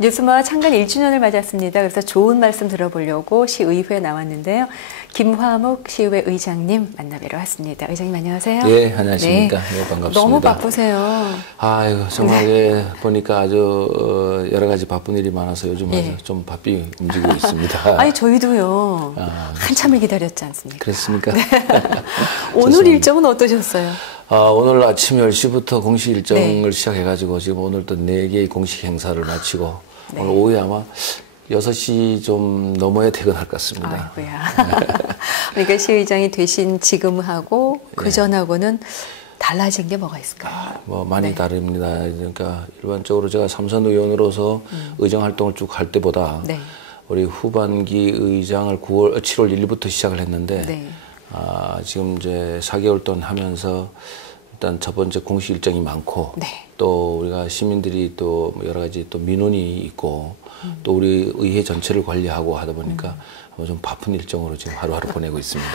뉴스마 창간 1주년을 맞았습니다. 그래서 좋은 말씀 들어보려고 시의회에 나왔는데요. 김화묵 시의회 의장님 만나뵈러 왔습니다. 의장님 안녕하세요. 예, 안녕하십니까. 네. 네, 반갑습니다. 너무 바쁘세요. 아이고, 정말 네. 보니까 아주 여러 가지 바쁜 일이 많아서 요즘 아주 좀 바삐 움직이고 있습니다. 아니, 저희도요. 한참을 기다렸지 않습니까? 그렇습니까? 네. 오늘 일정은 어떠셨어요? 오늘 아침 10시부터 공식 일정을 시작해가지고 지금 오늘 또 4개의 공식 행사를 마치고 오늘 오후에 아마 6시 좀 넘어야 퇴근할 것 같습니다. 아이고야. 그러니까 시의장이 되신 지금하고 그 전하고는 달라진 게 뭐가 있을까요? 뭐 많이 다릅니다. 그러니까 일반적으로 제가 삼선 의원으로서 의정 활동을 쭉 할 때보다 우리 후반기 의장을 7월 1일부터 시작을 했는데 지금 이제 4개월 동안 하면서 일단 첫 번째 공식 일정이 많고 또 우리가 시민들이 또 여러 가지 또 민원이 있고 또 우리 의회 전체를 관리하고 하다 보니까 좀 바쁜 일정으로 지금 하루하루 보내고 있습니다.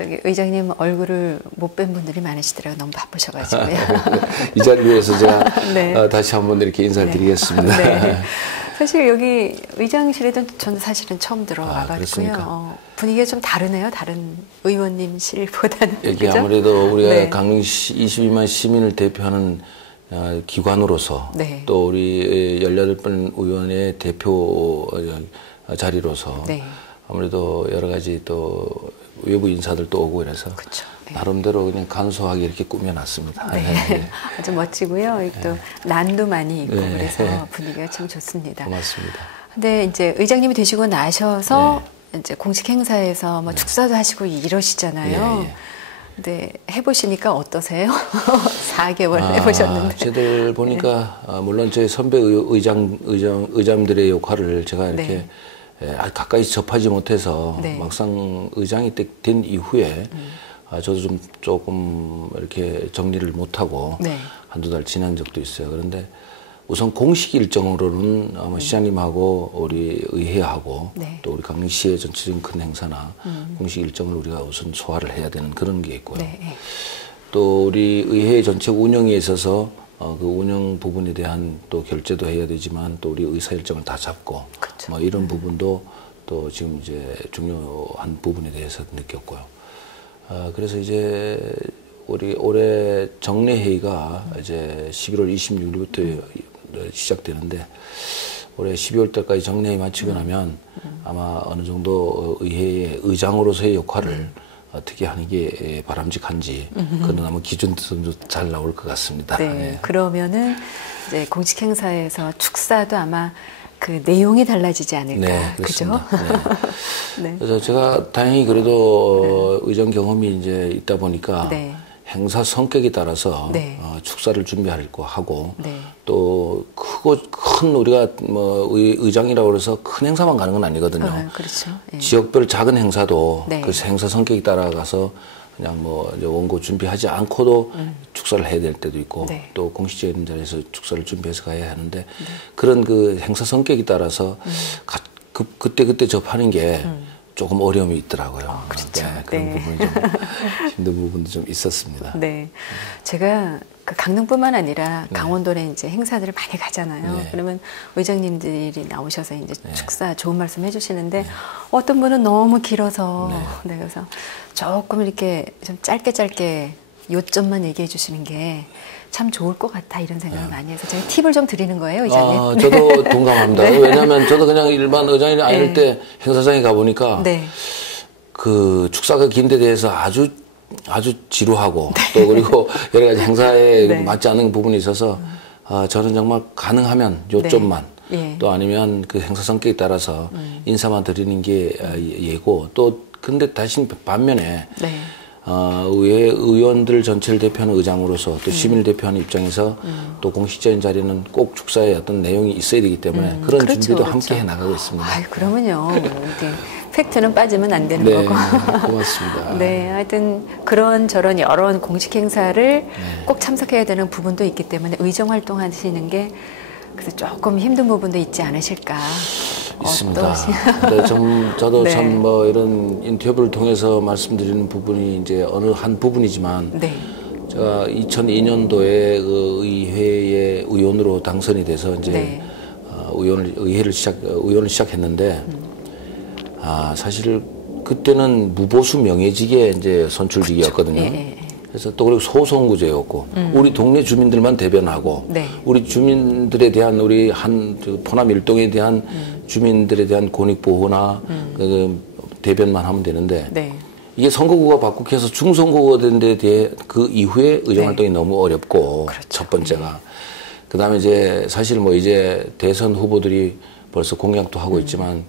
여기 의장님 얼굴을 못 뵌 분들이 많으시더라고요. 너무 바쁘셔가지고요. 이 자리를 위해서 제가 다시 한번 이렇게 인사를 드리겠습니다. 네. 사실 여기 의장실에도 저는 사실은 처음 들어와가지고요. 분위기가 좀 다르네요. 다른 의원님실보다는. 여기 그죠? 아무래도 우리가 강릉시 22만 시민을 대표하는 기관으로서 또 우리 18번 의원의 대표 자리로서 아무래도 여러 가지 또 외부 인사들도 오고 이래서 나름대로 그냥 간소하게 이렇게 꾸며놨습니다. 아주 멋지고요. 또 난도 많이 있고 그래서 분위기가 참 좋습니다. 고맙습니다. 근데 이제 의장님이 되시고 나셔서 이제 공식 행사에서 뭐 축사도 하시고 이러시잖아요. 근데 해보시니까 어떠세요? 4개월 해보셨는데. 저희들 보니까 물론 저희 선배 의장들의 역할을 제가 이렇게 가까이 접하지 못해서 막상 의장이 된 이후에 저도 좀 조금 이렇게 정리를 못하고 한두 달 지난 적도 있어요. 그런데 우선 공식 일정으로는 아마 시장님하고 우리 의회하고 또 우리 강릉시의 전체적인 큰 행사나 공식 일정을 우리가 우선 소화를 해야 되는 그런 게 있고요. 또 우리 의회 전체 운영에 있어서 그 운영 부분에 대한 또 결제도 해야 되지만 또 우리 의사 일정을 다 잡고 뭐 이런 부분도 또 지금 이제 중요한 부분에 대해서 느꼈고요. 그래서 이제 우리 올해 정례회의가 이제 11월 26일부터 시작되는데 올해 12월 달까지 정례회의 마치고 나면 아마 어느 정도 의회의 의장으로서의 역할을 어떻게 하는 게 바람직한지 그런 아마 기준도 잘 나올 것 같습니다. 그러면은 이제 공식 행사에서 축사도 아마 그 내용이 달라지지 않을까, 그죠? 그래서 제가 다행히 그래도 의정 경험이 이제 있다 보니까 행사 성격에 따라서 축사를 준비하려고 하고 또 큰 우리가 뭐 의장이라고 그래서 큰 행사만 가는 건 아니거든요. 지역별 작은 행사도 그 행사 성격에 따라가서 그냥 뭐 이제 원고 준비하지 않고도 축사를 해야 될 때도 있고 또 공식적인 자리에서 축사를 준비해서 가야 하는데 그런 그 행사 성격에 따라서 그때 접하는 게 조금 어려움이 있더라고요. 그런 부분이 좀 힘든 부분도 좀 있었습니다. 제가 그 강릉뿐만 아니라 강원도에 이제 행사들을 많이 가잖아요. 그러면 의장님들이 나오셔서 이제 축사 좋은 말씀 해주시는데 어떤 분은 너무 길어서 그래서 조금 이렇게 좀 짧게 요점만 얘기해 주시는 게 참 좋을 것 같아 이런 생각을 많이 해서 제가 팁을 좀 드리는 거예요, 의장님. 저도 동감합니다. 왜냐하면 저도 그냥 일반 의장이 아닐 때 행사장에 가보니까 그 축사가 긴 데 대해서 아주 지루하고 또 그리고 여러 가지 행사에 맞지 않는 부분이 있어서 저는 정말 가능하면 요점만 또 아니면 그 행사 성격에 따라서 인사만 드리는 게 예고 또 근데 다시 반면에 의회 의원들 전체를 대표하는 의장으로서 또 시민을 대표하는 입장에서 또 공식적인 자리는 꼭 축사에 어떤 내용이 있어야 되기 때문에 그런 준비도 함께 해 나가고 있습니다. 그러면요. 팩트는 빠지면 안 되는 거고. 고맙습니다. 하여튼 그런저런 여러 공식 행사를 꼭 참석해야 되는 부분도 있기 때문에 의정 활동하시는 게 그래서 조금 힘든 부분도 있지 않으실까. 있습니다. 근데 저도 참 뭐 이런 인터뷰를 통해서 말씀드리는 부분이 이제 어느 한 부분이지만 제가 2002년도에 그 의회의 의원으로 당선이 돼서 이제 네. 의원을 시작했는데 사실 그때는 무보수 명예직의 이제 선출직이었거든요. 예. 그래서 또 그리고 소선구제였고 우리 동네 주민들만 대변하고 네. 우리 주민들에 대한 우리 포남 일동에 대한 주민들에 대한 권익보호나 그 대변만 하면 되는데 네. 이게 선거구가 바꾸해서 중선거구가 된 데 대해 그 이후에 의정활동이 너무 어렵고 그렇죠. 첫 번째가 그다음에 이제 사실 뭐 이제 대선 후보들이 벌써 공약도 하고 있지만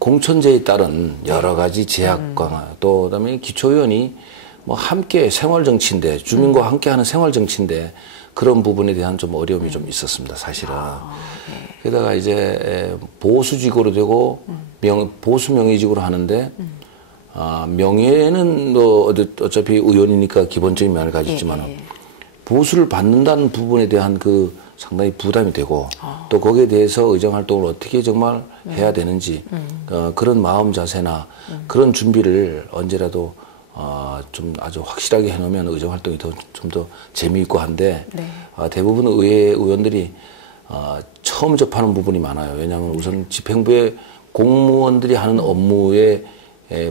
공천제에 따른 여러 가지 제약 강화 또 그다음에 기초의원이 뭐 함께 생활 정치인데 주민과 함께하는 생활 정치인데 그런 부분에 대한 좀 어려움이 좀 있었습니다 사실은. 게다가 이제 보수직으로 되고 보수 명예직으로 하는데 명예는 뭐 어차피 의원이니까 기본적인 면을 가졌지만 보수를 받는다는 부분에 대한 그 상당히 부담이 되고 또 거기에 대해서 의정 활동을 어떻게 정말 해야 되는지 그런 마음 자세나 그런 준비를 언제라도 좀 아주 확실하게 해놓으면 의정 활동이 좀 더 재미있고 한데 네. 대부분 의회 의원들이 처음 접하는 부분이 많아요. 왜냐하면 우선 집행부의 공무원들이 하는 업무에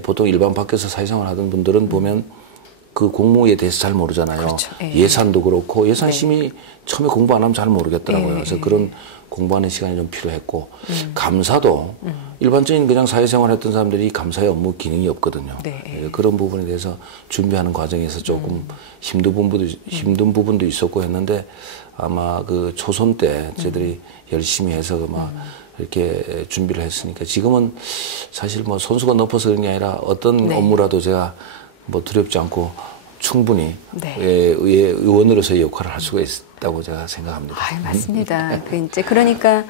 보통 일반 밖에서 사회생활 하던 분들은 보면 그 공무에 대해서 잘 모르잖아요. 그렇죠. 예산도 그렇고 예산심의 네. 처음에 공부 안 하면 잘 모르겠더라고요. 예. 그래서 그런 공부하는 시간이 좀 필요했고 감사도 일반적인 그냥 사회생활 했던 사람들이 감사의 업무 기능이 없거든요. 네. 그런 부분에 대해서 준비하는 과정에서 조금 힘든 부분도 있었고 했는데 아마 그 초선 때 저희들이 열심히 해서 막 이렇게 준비를 했으니까 지금은 사실 뭐 선수가 높아서 그런 게 아니라 어떤 네. 업무라도 제가 뭐 두렵지 않고 충분히 네. 의원으로서의 역할을 할 수가 있다고 제가 생각합니다. 맞습니다. 그러니까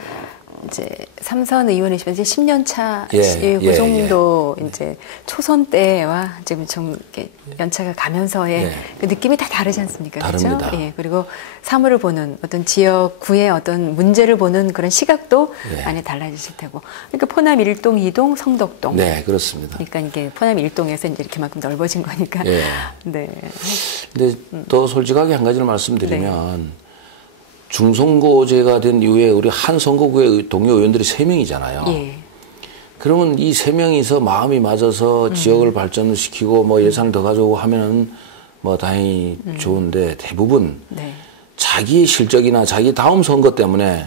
이제 삼선 의원이시면 이제 10년 차, 예, 그 예, 정도 이제 초선 때와 지금 좀 이렇게 연차가 가면서의 예. 그 느낌이 다 다르지 않습니까? 다릅니다. 그렇죠? 예. 그리고 사물을 보는 어떤 지역구의 어떤 문제를 보는 그런 시각도 예. 많이 달라지실 테고. 그러니까 포남 1동, 2동, 성덕동. 네, 그렇습니다. 그러니까 이게 포남 1동에서 이제 이렇게만큼 넓어진 거니까. 예. 네. 근데 또 솔직하게 한 가지를 말씀드리면 중선거제가 된 이후에 우리 한 선거구의 동료 의원들이 3명이잖아요. 예. 그러면 이 3명이서 마음이 맞아서 지역을 발전을 시키고 뭐 예산을 더 가져오고 하면은 뭐 다행히 좋은데 대부분 네. 자기의 실적이나 자기 다음 선거 때문에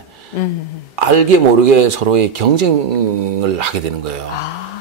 알게 모르게 서로의 경쟁을 하게 되는 거예요.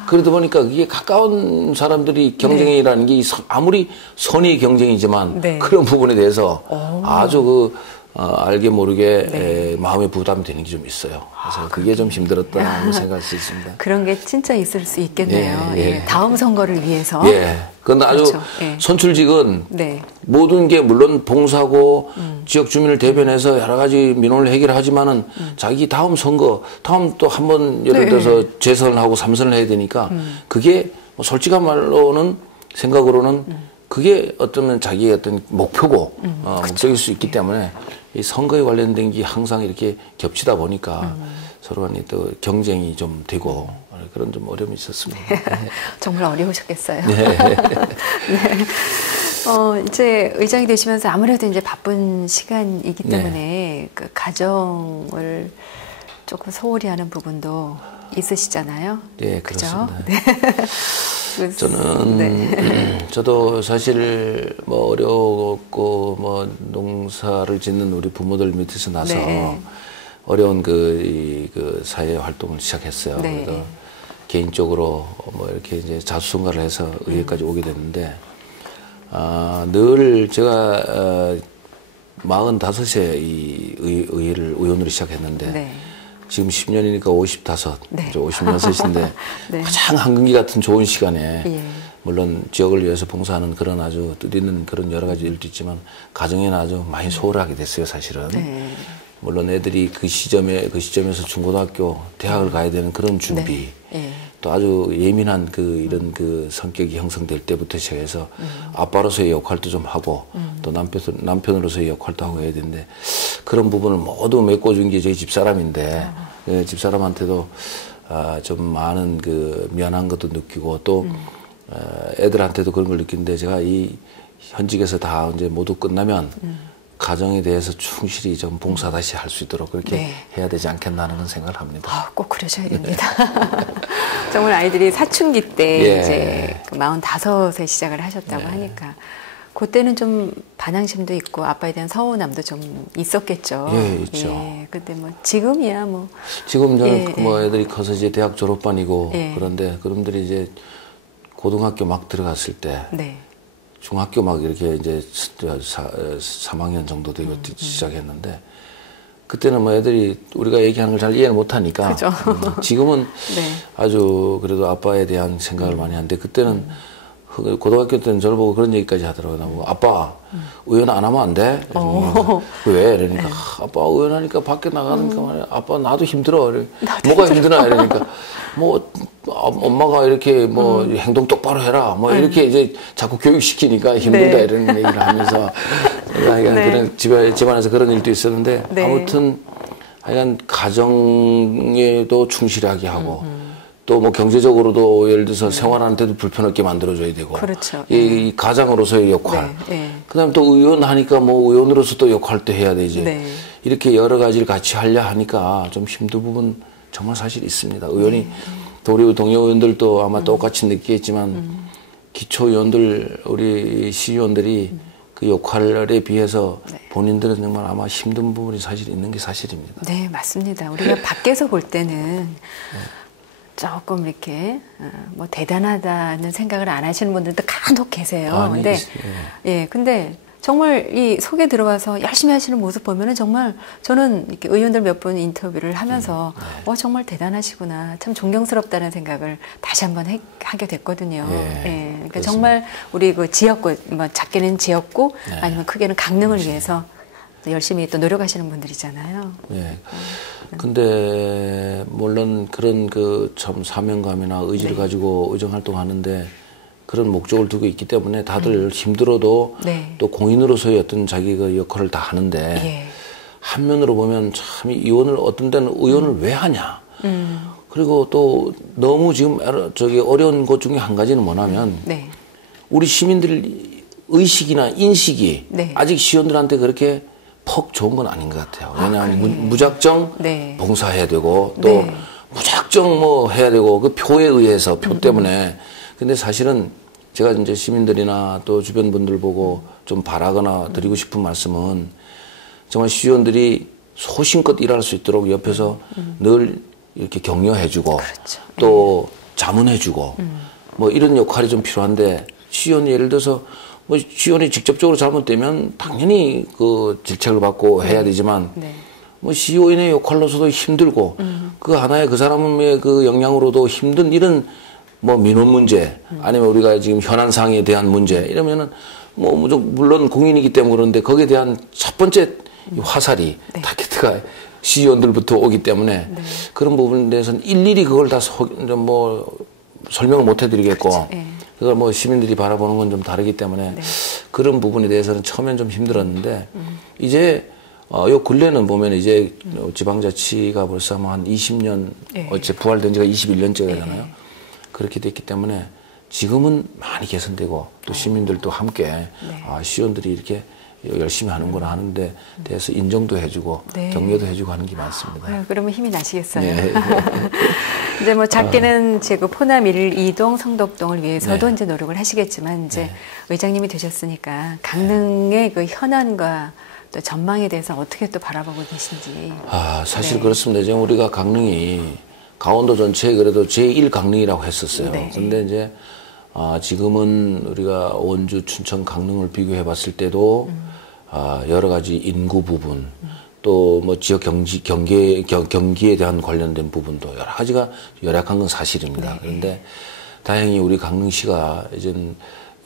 그러다 보니까 이게 가까운 사람들이 경쟁이라는 게 아무리 선의 경쟁이지만 네. 그런 부분에 대해서 아주 알게 모르게 마음의 부담이 되는 게 좀 있어요. 그래서 그게 좀 힘들었다 생각할 수 있습니다. 그런 게 진짜 있을 수 있겠네요. 예, 예. 예. 다음 선거를 위해서. 예. 그런데 아주 그렇죠. 예. 선출직은 네. 모든 게 물론 봉사고 지역 주민을 대변해서 여러 가지 민원을 해결하지만은 자기 다음 선거, 다음 또 한 번 예를 네. 들어서 재선을 하고 3선을 해야 되니까 그게 뭐 솔직한 말로는 생각으로는 그게 어쩌면 자기의 어떤 목표고 목적일 수 있기 때문에 이 선거에 관련된 게 항상 이렇게 겹치다 보니까 서로 간에 또 경쟁이 좀 되고 그런 좀 어려움이 있었습니다. 정말 어려우셨겠어요. 네. 네. 이제 의장이 되시면서 아무래도 이제 바쁜 시간이기 때문에 그 가정을 조금 소홀히 하는 부분도 있으시잖아요. 네, 그죠? 그렇습니다. 네. 저는 저도 사실 뭐 어렵고 뭐 농사를 짓는 우리 부모들 밑에서 나서 어려운 그 사회 활동을 시작했어요. 네. 그래서 개인적으로 뭐 이렇게 이제 자수성가를 해서 의회까지 오게 됐는데 늘 제가 45세 이 의원으로 시작했는데 지금 10년이니까 55, 이제 56인데 가장 한금기 같은 좋은 시간에 물론 지역을 위해서 봉사하는 그런 아주 뜻있는 그런 여러 가지 일도 있지만 가정에는 아주 많이 소홀하게 됐어요, 사실은. 물론 애들이 그 시점에서 중고등학교, 대학을 가야 되는 그런 준비, 또 아주 예민한 이런 성격이 형성될 때부터 시작해서 아빠로서의 역할도 좀 하고 또 남편으로서의 역할도 하고 해야 되는데 그런 부분을 모두 메꿔준 게 저희 집사람인데 집사람한테도 좀 많은 미안한 것도 느끼고 또 애들한테도 그런 걸 느끼는데 제가 이 현직에서 다 이제 모두 끝나면 가정에 대해서 충실히 좀 봉사 다시 할 수 있도록 그렇게 네. 해야 되지 않겠나 하는 생각을 합니다. 꼭 그러셔야 됩니다. 정말 아이들이 사춘기 때 예. 이제 45세 시작을 하셨다고 하니까 그때는 좀 반항심도 있고 아빠에 대한 서운함도 좀 있었겠죠. 예, 있죠. 예, 근데 뭐 지금이야 뭐 지금 저는 예, 뭐 애들이 커서 이제 대학 졸업반이고 예. 그런데 그놈들이 이제 고등학교 막 들어갔을 때 네. 중학교 막 이렇게 이제 3학년 정도 되고 시작했는데 그때는 뭐 애들이 우리가 얘기하는 걸 잘 이해를 못 하니까 그죠. 지금은 네. 아주 그래도 아빠에 대한 생각을 많이 하는데 그때는 고등학교 때는 저를 보고 그런 얘기까지 하더라고요. 나보고 아빠 의원 안 하면 안 돼? 왜? 이러니까 아빠 의원하니까 밖에 나가니까 말이야. 아빠 나도 힘들어. 뭐가 힘드나? 이러니까 뭐 엄마가 이렇게 뭐 행동 똑바로 해라. 뭐 이렇게 이제 자꾸 교육시키니까 힘들다 네. 이런 얘기를 하면서 하여간 네. 그런 집안에서 그런 일도 있었는데 네. 아무튼 하여간 가정에도 충실하게 하고 또 뭐 경제적으로도 예를 들어서 생활하는데도 불편하게 만들어줘야 되고 그렇죠. 이 가장으로서의 역할 네. 그다음 또 의원 하니까 뭐 의원으로서 또 역할도 해야 되지 네. 이렇게 여러 가지를 같이 하려 하니까 좀 힘든 부분 정말 사실 있습니다. 의원이 또 우리 동료 의원들도 아마 똑같이 느끼겠지만 기초 의원들 우리 시의원들이 그 역할에 비해서 본인들은 정말 아마 힘든 부분이 사실 있는 게 사실입니다. 네, 맞습니다. 우리가 밖에서 볼 때는 조금 이렇게 뭐 대단하다는 생각을 안 하시는 분들도 간혹 계세요. 근데 예, 근데 정말 이 속에 들어와서 열심히 하시는 모습 보면은 정말 저는 이렇게 의원들 몇 분 인터뷰를 하면서 정말 대단하시구나, 참 존경스럽다는 생각을 다시 한번 하게 됐거든요. 예, 그러니까 그렇습니다. 정말 우리 그 지역구, 뭐 작게는 지역구 아니면 크게는 강릉을 위해서 열심히 또 노력하시는 분들이잖아요. 예. 근데 물론 그런 그 참 사명감이나 의지를 가지고 의정 활동하는데 그런 목적을 두고 있기 때문에 다들 힘들어도 또 공인으로서의 어떤 자기가 역할을 다 하는데 한면으로 보면 참 의원을 어떤 데는 의원을 왜 하냐. 그리고 또 너무 지금 저기 어려운 것 중에 한 가지는 뭐냐면 우리 시민들 의식이나 인식이 아직 시의원들한테 그렇게 퍽 좋은 건 아닌 것 같아요. 왜냐하면 무작정 봉사해야 되고 또 무작정 뭐 해야 되고 그 표에 의해서 표 때문에. 근데 사실은 제가 이제 시민들이나 또 주변 분들 보고 좀 바라거나 드리고 싶은 말씀은 정말 시의원들이 소신껏 일할 수 있도록 옆에서 늘 이렇게 격려해주고 또 자문해주고 뭐 이런 역할이 좀 필요한데 시의원이 예를 들어서 뭐 시의원이 직접적으로 잘못되면 당연히 그 질책을 받고 해야 되지만 뭐 시의원의 역할로서도 힘들고 그 하나의 그 사람의 그 역량으로도 힘든 이런 뭐 민원 문제 아니면 우리가 지금 현안 사항에 대한 문제 이러면은 뭐 물론 공인이기 때문에 그런데 거기에 대한 첫 번째 화살이 타겟가 시의원들부터 오기 때문에 그런 부분에 대해서는 일일이 그걸 다 뭐 설명을 못 해드리겠고 그걸 뭐 시민들이 바라보는 건 좀 다르기 때문에 그런 부분에 대해서는 처음엔 좀 힘들었는데 이제 요 근래는 보면 이제 지방자치가 벌써 한 20년 어째 부활된 지가 21년째 되잖아요. 그렇게 됐기 때문에 지금은 많이 개선되고 또 시민들도 함께 시의원들이 이렇게 열심히 하는구나 하는데 대해서 인정도 해주고 격려도 해주고 하는 게 많습니다. 그러면 힘이 나시겠어요. 이제 뭐 작게는 제 그 포남 1-2동 성덕동을 위해서도 이제 노력을 하시겠지만 이제 의장님이 되셨으니까 강릉의 그 현안과 또 전망에 대해서 어떻게 또 바라보고 계신지. 사실 그렇습니다. 지금 우리가 강릉이 강원도 전체에 그래도 제1 강릉이라고 했었어요. 근데 이제 지금은 우리가 원주, 춘천, 강릉을 비교해 봤을 때도 여러 가지 인구 부분 또 뭐 지역 경기에 대한 관련된 부분도 여러 가지가 열악한 건 사실입니다. 그런데 다행히 우리 강릉시가 이제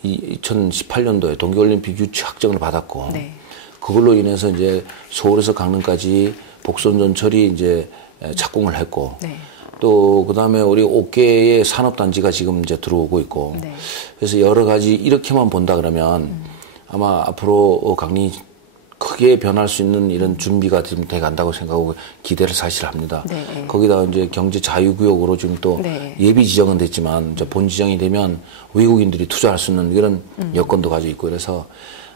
2018년도에 동계올림픽 유치 확정을 받았고 그걸로 인해서 이제 서울에서 강릉까지 복선 전철이 이제 착공을 했고 또 그다음에 우리 5개의 산업단지가 지금 이제 들어오고 있고 그래서 여러 가지 이렇게만 본다 그러면 아마 앞으로 강릉이 크게 변할 수 있는 이런 준비가 지금 돼 간다고 생각하고 기대를 사실 합니다. 네. 거기다 이제 경제 자유구역으로 지금 또 네. 예비 지정은 됐지만 이제 본 지정이 되면 외국인들이 투자할 수 있는 이런 여건도 가지고 있고 그래서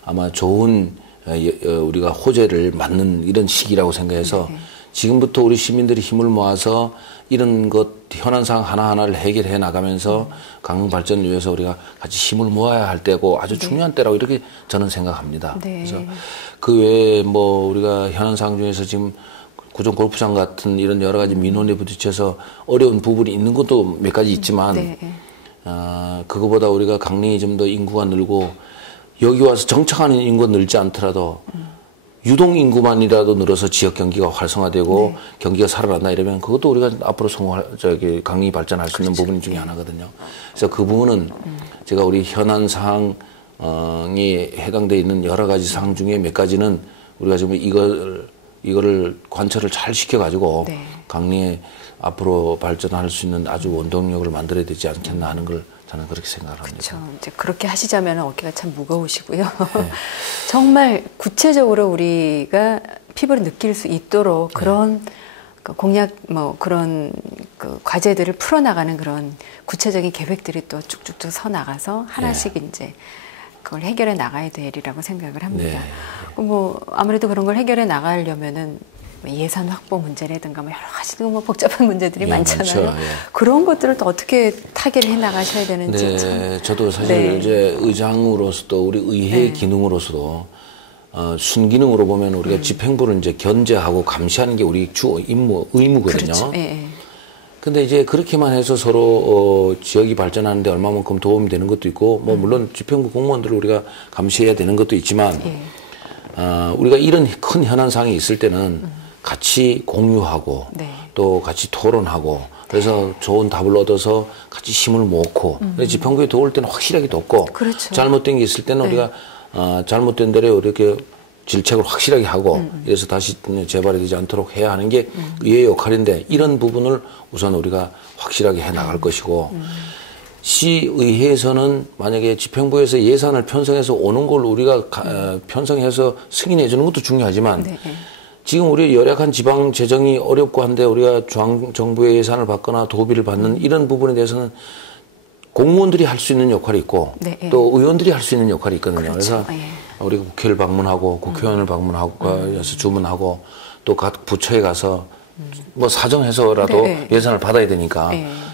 아마 좋은 우리가 호재를 맞는 이런 시기라고 생각해서 네. 지금부터 우리 시민들이 힘을 모아서 이런 것 현안 상황 하나하나를 해결해 나가면서 강릉 발전을 위해서 우리가 같이 힘을 모아야 할 때고 아주 중요한 때라고 이렇게 저는 생각합니다. 네. 그래서 그 외에 뭐 우리가 현안 상황 중에서 지금 구정 골프장 같은 이런 여러 가지 민원에 부딪혀서 어려운 부분이 있는 것도 몇 가지 있지만 네. 그거보다 우리가 강릉이 좀 더 인구가 늘고 여기 와서 정착하는 인구가 늘지 않더라도 유동 인구만이라도 늘어서 지역 경기가 활성화되고 네. 경기가 살아난다 이러면 그것도 우리가 앞으로 강릉이 발전할 수 있는 부분 중에 하나거든요. 그래서 그 부분은 제가 우리 현안 사항이 해당되어 있는 여러 가지 사항 중에 몇 가지는 우리가 지금 이거를 관철을 잘 시켜가지고 네. 강릉에 앞으로 발전할 수 있는 아주 원동력을 만들어야 되지 않겠나 하는 걸 저는 그렇게 생각을 합니다. 그렇죠. 이제 그렇게 하시자면 어깨가 참 무거우시고요. 네. 정말 구체적으로 우리가 피부를 느낄 수 있도록 그런 그 공약 그런 그 과제들을 풀어나가는 그런 구체적인 계획들이 또 쭉쭉쭉 서 나가서 하나씩 이제 그걸 해결해 나가야 되리라고 생각을 합니다. 뭐 아무래도 그런 걸 해결해 나가려면은 예산 확보 문제라든가 여러 가지 복잡한 문제들이 많잖아요. 많죠. 그런 것들을 또 어떻게 타개를 해 나가셔야 되는지. 네, 저도 사실 이제 의장으로서도 우리 의회 기능으로서도 순기능으로 보면 우리가 집행부를 이제 견제하고 감시하는 게 우리 주 의무거든요. 그렇죠. 근데 이제 그렇게만 해서 서로 지역이 발전하는데 얼마만큼 도움이 되는 것도 있고 뭐 물론 집행부 공무원들을 우리가 감시해야 되는 것도 있지만 우리가 이런 큰 현안 사항이 있을 때는 같이 공유하고 또 같이 토론하고 그래서 좋은 답을 얻어서 같이 힘을 모으고 집행부에 도울 때는 확실하게 돕고 그렇죠. 잘못된 게 있을 때는 우리가 잘못된 대로 이렇게 질책을 확실하게 하고 그래서 다시 재발이 되지 않도록 해야 하는 게 의회의 역할인데 이런 부분을 우선 우리가 확실하게 해 나갈 것이고 시의회에서는 만약에 집행부에서 예산을 편성해서 오는 걸 우리가 편성해서 승인해 주는 것도 중요하지만 지금 우리 열악한 지방 재정이 어렵고 한데 우리가 중앙정부의 예산을 받거나 도비를 받는 이런 부분에 대해서는 공무원들이 할 수 있는 역할이 있고 또 의원들이 할 수 있는 역할이 있거든요. 그렇죠. 그래서 우리가 국회를 방문하고 국회의원을 방문하고 해서 주문하고 또 각 부처에 가서 뭐 사정해서라도 예산을 받아야 되니까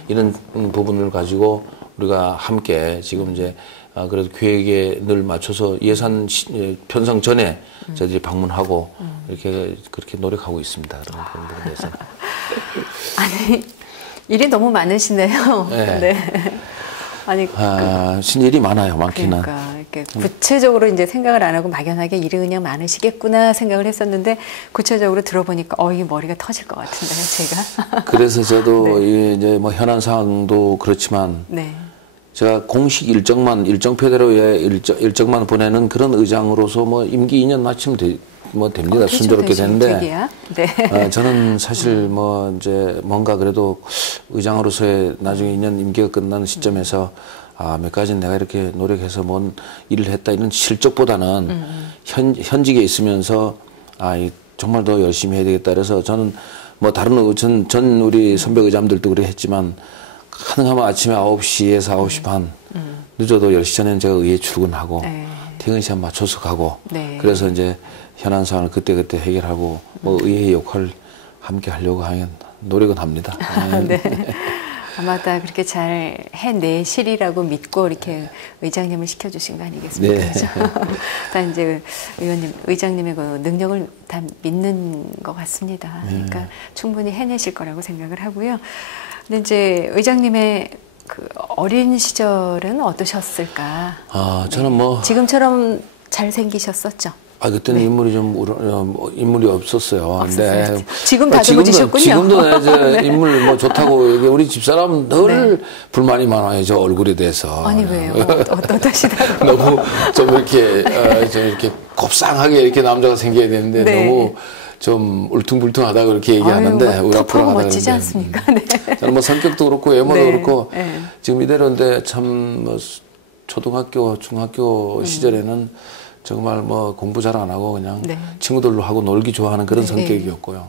이런 부분을 가지고 우리가 함께 지금 이제 그래도 계획에 늘 맞춰서 예산 편성 전에 저희들이 방문하고 이렇게 그렇게 노력하고 있습니다. 그런 부분에서. 아니 일이 너무 많으시네요. 아니 일이 많아요. 많기는. 그러니까 이렇게 구체적으로 이제 생각을 안 하고 막연하게 일이 그냥 많으시겠구나 생각을 했었는데 구체적으로 들어보니까 이 머리가 터질 것 같은데요, 제가. 그래서 저도 이제 뭐 현안 사항도 그렇지만 제가 공식 일정표대로의 일정만 보내는 그런 의장으로서 뭐 임기 2년 마치면 됩니다. 순조롭게 되는데. 저는 사실 뭐 이제 뭔가 그래도 의장으로서의 나중에 2년 임기가 끝나는 시점에서 몇 가지는 내가 이렇게 노력해서 뭔 일을 했다 이런 실적보다는 현직에 있으면서 정말 더 열심히 해야 되겠다. 그래서 저는 뭐 다른 전 우리 선배 의장들도 그래 했지만 가능하면 아침에 9시에서 9시 반 늦어도 10시 전에는 제가 의회 출근하고 퇴근 시간 맞춰서 가고 그래서 이제 현안 사항을 그때그때 해결하고 뭐 의회의 역할을 함께 하려고 하면 노력은 합니다. 아마 다 그렇게 잘 해내시리라고 믿고 이렇게 의장님을 시켜주신 거 아니겠습니까? 다 이제 의장님의 그 능력을 다 믿는 것 같습니다. 그러니까 충분히 해내실 거라고 생각을 하고요. 근데 이제 의장님의 그 어린 시절은 어떠셨을까? 저는 뭐 지금처럼 잘 생기셨었죠? 그때는 인물이 없었어요. 근데 지금 다듬어지셨군요. 지금도 이제 인물 뭐 좋다고 이게 우리 집사람은 늘 불만이 많아요. 저 얼굴에 대해서. 아니 왜요? 어떠시다고? 너무 좀 이렇게 곱상하게 이렇게 남자가 생겨야 되는데 너무 좀 울퉁불퉁하다 그렇게 얘기하는데 우락부락하다 멋지지 않습니까? 저는 뭐 성격도 그렇고 외모도 그렇고 지금 이대로인데 참 뭐 초등학교, 중학교 시절에는 정말 뭐 공부 잘 안 하고 그냥 친구들로 하고 놀기 좋아하는 그런 성격이었고요.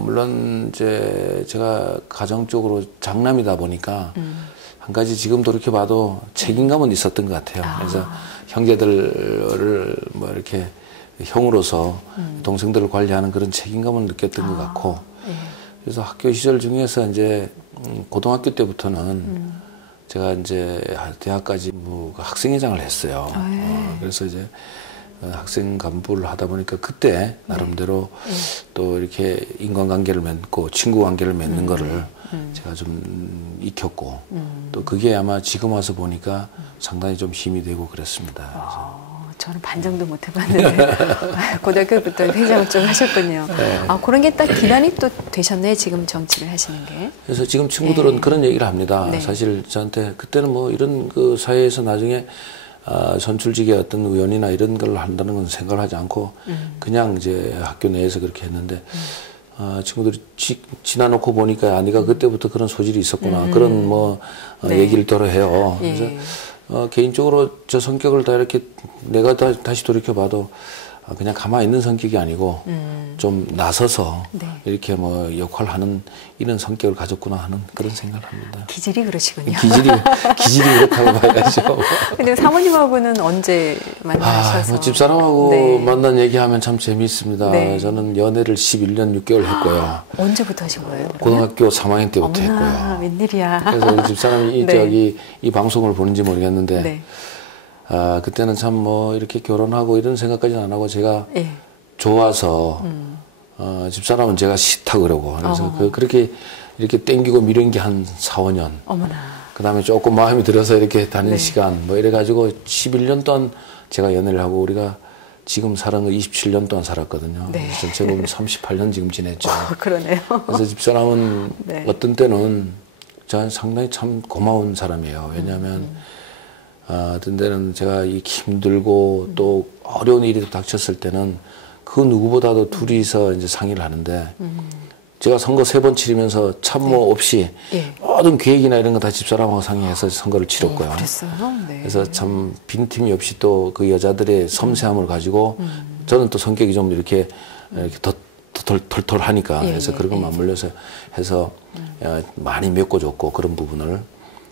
물론 이제 제가 가정적으로 장남이다 보니까 한 가지 지금 돌이켜봐도 책임감은 있었던 것 같아요. 그래서 형제들을 뭐 이렇게 형으로서 동생들을 관리하는 그런 책임감을 느꼈던 것 같고, 그래서 학교 시절 중에서 이제 고등학교 때부터는 제가 이제 대학까지 뭐 학생회장을 했어요. 그래서 이제 학생 간부를 하다 보니까 그때 나름대로 또 이렇게 인간관계를 맺고 친구 관계를 맺는 거를 제가 좀 익혔고 또 그게 아마 지금 와서 보니까 상당히 좀 힘이 되고 그랬습니다. 저는 반정도 못 해봤는데 고등학교부터 회장을 좀 하셨군요. 그런 게 딱 기반이 또 되셨네, 지금 정치를 하시는 게. 그래서 지금 친구들은 그런 얘기를 합니다. 사실 저한테 그때는 뭐 이런 그 사회에서 나중에 선출직의 어떤 의원이나 이런 걸 한다는 건 생각을 하지 않고 그냥 이제 학교 내에서 그렇게 했는데 친구들이 지나놓고 보니까 네가 그때부터 그런 소질이 있었구나 그런 뭐 얘기를 들어 해요. 그래서 개인적으로 저 성격을 다 이렇게 내가 다시 돌이켜봐도 그냥 가만히 있는 성격이 아니고 좀 나서서 이렇게 뭐 역할하는 이런 성격을 가졌구나 하는 그런 생각을 합니다. 기질이 그러시군요. 기질이 그렇다고 봐야죠. 근데 사모님하고는 언제 만나셔서? 뭐 집사람하고 만난 얘기하면 참 재미있습니다. 저는 연애를 11년 6개월 했고요. 언제부터 하신 거예요? 그러면? 고등학교 3학년 때부터 어머나, 했고요. 웬일이야. 그래서 우리 집사람이 저기 이 방송을 보는지 모르겠는데 그때는 참 뭐 이렇게 결혼하고 이런 생각까지는 안 하고 제가 좋아서 집사람은 제가 싫다 그러고 그래서 그렇게 이렇게 땡기고 미룬 게 한 4, 5년. 어머나. 그다음에 조금 마음이 들어서 이렇게 다닌 시간 뭐 이래 가지고 11년 동안 제가 연애를 하고 우리가 지금 살은 거 27년 동안 살았거든요. 전체 보면 38년 지금 지냈죠. 그러네요. 그래서 집사람은 어떤 때는 저는 상당히 참 고마운 사람이에요. 왜냐하면 어떤 때는 제가 힘들고 또 어려운 일이 닥쳤을 때는 그 누구보다도 둘이서 이제 상의를 하는데 제가 선거 3번 치르면서 참모 없이 모든 계획이나 이런 거 다 집사람하고 상의해서 선거를 치렀고요. 그랬어요? 그래서 참 빈틈이 없이 또 그 여자들의 섬세함을 가지고 저는 또 성격이 좀 이렇게 털털하니까 그래서 그런 거 맞물려서 해서 많이 메꿔줬고 그런 부분을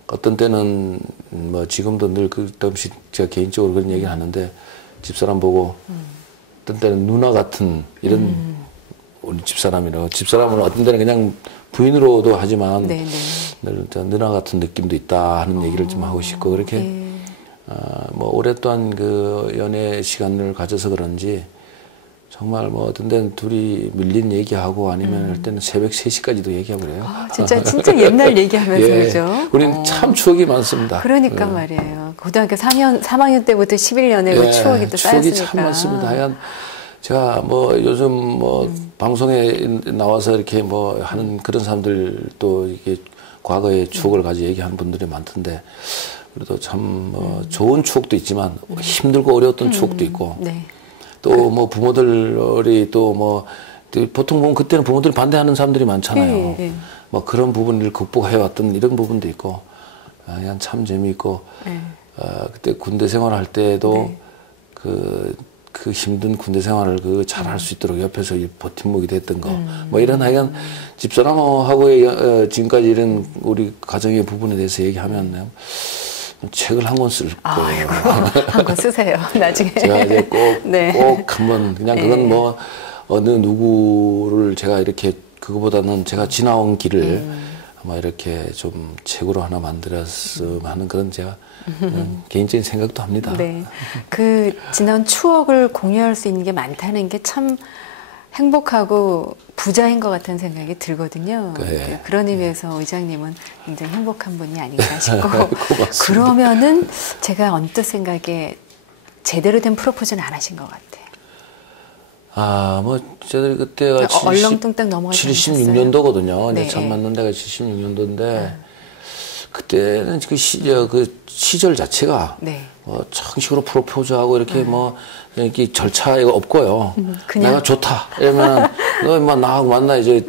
어떤 때는 뭐 지금도 늘 그때씩 제가 개인적으로 그런 얘기를 하는데 집사람 보고 어떤 때는 누나 같은 이런 우리 집사람이라고 집사람은 어떤 때는 그냥 부인으로도 하지만 늘 누나 같은 느낌도 있다 하는 얘기를 좀 하고 싶고 그렇게 뭐 오랫동안 그 연애 시간을 가져서 그런지 정말 뭐 어떤 데는 둘이 밀린 얘기하고 아니면 할 때는 새벽 3시까지도 얘기하고 그래요. 진짜 옛날 얘기하면서 그죠? 우리는 참 추억이 많습니다. 그러니까 말이에요. 고등학교 3학년 때부터 11년의 추억이 또 쌓였으니까. 추억이 참 많습니다. 하여간 제가 뭐 요즘 뭐 방송에 나와서 이렇게 뭐 하는 그런 사람들 또 이게 과거의 추억을 가지고 얘기하는 분들이 많던데 그래도 참 뭐 좋은 추억도 있지만 힘들고 어려웠던 추억도 있고 또 뭐 부모들이 또 뭐 보통 보면 그때는 부모들이 반대하는 사람들이 많잖아요. 뭐 그런 부분을 극복해왔던 이런 부분도 있고 그냥 참 재미있고 그때 군대 생활할 때도 그 힘든 군대 생활을 잘할 수 있도록 옆에서 버팀목이 됐던 거. 뭐 이런 하여간 집사람하고의 지금까지 이런 우리 가정의 부분에 대해서 얘기하면 책을 한 권 쓸 거예요. 한 권 쓰세요, 나중에. 제가 이제 꼭 한번 그냥 그건 뭐 어느 누구를 제가 이렇게 그거보다는 제가 지나온 길을 아마 이렇게 좀 책으로 하나 만들었으면 하는 그런 제가 개인적인 생각도 합니다. 그 지난 추억을 공유할 수 있는 게 많다는 게 참 행복하고 부자인 것 같은 생각이 들거든요. 그런 의미에서 의장님은 굉장히 행복한 분이 아닌가 싶고 그러면은 제가 언뜻 생각에 제대로 된 프로포즈는 안 하신 것 같아요. 뭐 저들 그때가 얼렁뚱땅 넘어가지 76년도거든요. 네. 처음 만난 데가 76년도인데 그때는 그 시절 자체가 뭐 정식으로 프로포즈하고 이렇게 뭐 이렇게 절차가 없고요. 내가 좋다 이러면 너 인마 나하고 만나야지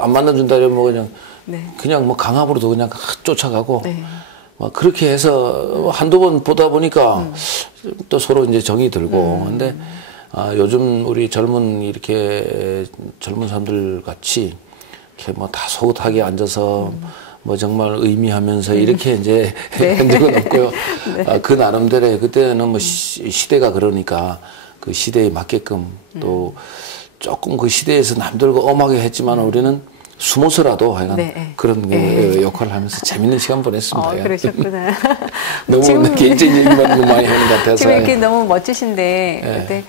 안 만나준다 이러면 뭐 그냥 뭐 강압으로도 그냥 쫓아가고 막 그렇게 해서 한두 번 보다 보니까 또 서로 이제 정이 들고 근데 요즘 우리 이렇게 젊은 사람들 같이 이렇게 뭐 다 소긋하게 앉아서 뭐 정말 의미하면서 이렇게 이제 네. 한 적은 없고요. 네. 그 나름대로 그때는 뭐 시대가 그러니까 그 시대에 맞게끔 또 조금 그 시대에서 남들과 엄하게 했지만 우리는 숨어서라도 하여간 네. 그런 네. 역할을 하면서 재밌는 시간 보냈습니다. 그러셨구나. 너무 지금, 개인적인 얘기만 많이 하는 것 같아서. 지금 이렇게 너무 멋지신데, 네. 그때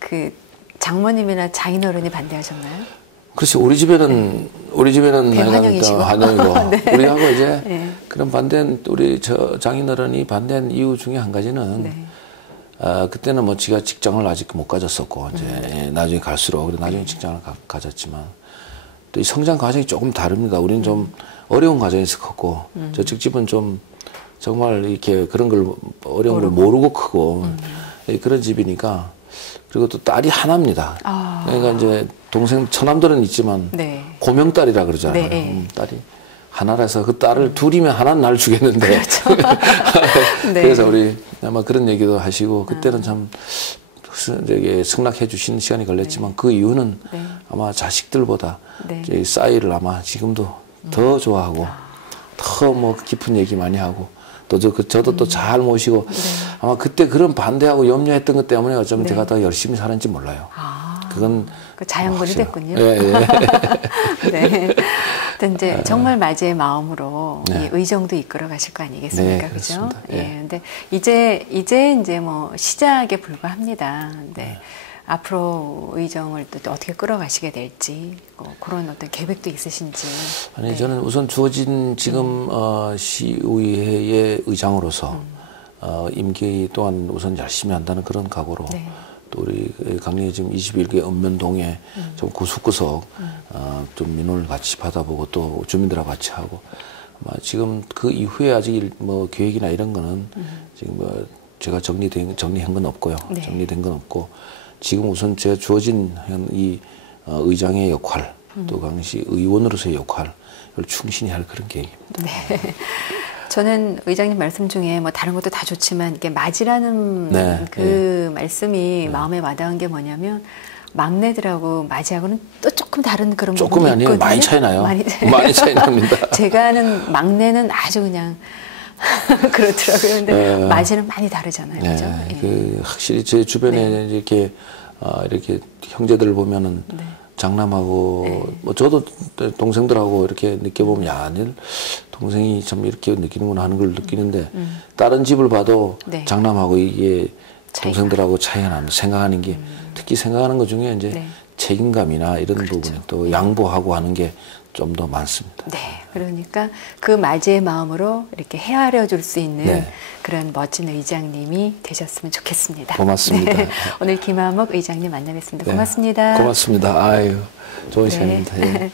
그 장모님이나 장인어른이 반대하셨나요? 그렇지. 우리 집에는 대환영이시고. 환영이고 네. 우리하고 이제 네. 그런 반대한 우리 장인어른이 반대한 이유 중에 한 가지는 네. 그때는 뭐 지가 직장을 아직 못 가졌었고 이제 나중에 갈수록 그래 나중에 직장을 가졌지만 또 이 성장 과정이 조금 다릅니다. 우리는 좀 어려운 과정에서 컸고 저쪽 집은 좀 정말 이렇게 그런 걸 어려운 걸 모르고 크고 그런 집이니까 그리고 또 딸이 하나입니다. 그러니까 이제 동생 처남들은 있지만 네. 고명딸이라 그러잖아요. 네. 딸이 하나라서 그 딸을 둘이면 하나는 날 주겠는데. 그렇죠. 네. 그래서 우리 아마 그런 얘기도 하시고 그때는 참 승낙해 주시는 시간이 걸렸지만 그 이유는 아마 자식들보다 저희 싸이를 아마 지금도 더 좋아하고 더 뭐 깊은 얘기 많이 하고 또 저도 또 잘 모시고 아마 그때 그런 반대하고 염려했던 것 때문에 어쩌면 제가 더 열심히 살았는지 몰라요. 그건 그 자양분이 됐군요. 예, 예. 네. 또 이제 정말 맞이의 마음으로 네. 이 의정도 이끌어 가실 거 아니겠습니까? 네, 그죠? 그렇습니다. 예. 예. 근데 이제 뭐 시작에 불과합니다. 근데 앞으로 의정을 또 어떻게 끌어가시게 될지 그런 어떤 계획도 있으신지. 아니 네. 저는 우선 주어진 지금 시의회의 의장으로서 임기 또한 우선 열심히 한다는 그런 각오로 네. 또 우리 강릉에 지금 21개 읍면동에 좀 구석구석 좀 민원을 같이 받아보고 또 주민들하고 같이 하고 아마 지금 그 이후에 아직 뭐 계획이나 이런 거는 지금 뭐 제가 정리한 건 없고요. 네. 정리된 건 없고 지금 우선 제가 주어진 이 의장의 역할 또 강릉시 의원으로서의 역할을 충실히 할 그런 계획입니다. 네. 저는 의장님 말씀 중에 뭐 다른 것도 다 좋지만 이게 맞이라는 네, 그 말씀이 마음에 와닿은 게 뭐냐면 막내들하고 맞이하고는 또 조금 다른 그런 부분이 조금이 아니에요. 있거든요. 많이 차이 나요. 많이 차이 납니다. 제가 아는 막내는 아주 그냥 그렇더라고요. 근데 맞이는 많이 다르잖아요. 네, 그죠? 예. 그 확실히 제 주변에 이렇게 형제들을 보면은 장남하고 뭐 저도 동생들하고 이렇게 느껴보면 야, 동생이 참 이렇게 느끼는구나 하는 걸 느끼는데 다른 집을 봐도 장남하고 이게 동생들하고 차이가 나면 생각하는 게 특히 생각하는 것 중에 이제 책임감이나 이런 부분에 또 양보하고 하는 게 좀 더 많습니다. 네, 그러니까 그 맞이의 마음으로 이렇게 헤아려 줄 수 있는 그런 멋진 의장님이 되셨으면 좋겠습니다. 고맙습니다. 네, 오늘 김한목 의장님 만나뵙습니다. 고맙습니다. 고맙습니다. 아유, 좋은 시간입니다. 예.